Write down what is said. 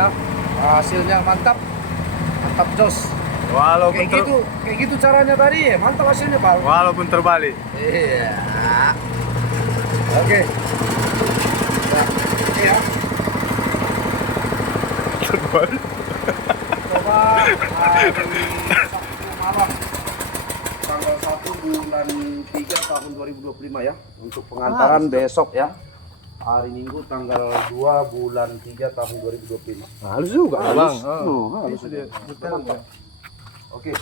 ya. Hasilnya mantap. Mantap jos. Walaupun Kayak gitu caranya tadi ya. Mantap hasilnya, Pak. walaupun terbalik. Iya. Oke. Ya, oke ya. Terbalik. Coba hari Sabtu malam tanggal 1 bulan 3 tahun 2025 ya. Untuk pengantaran besok ya. Hari Minggu tanggal 2 bulan 3 tahun 2025. Halus juga, Bang. Halus dia. Oke.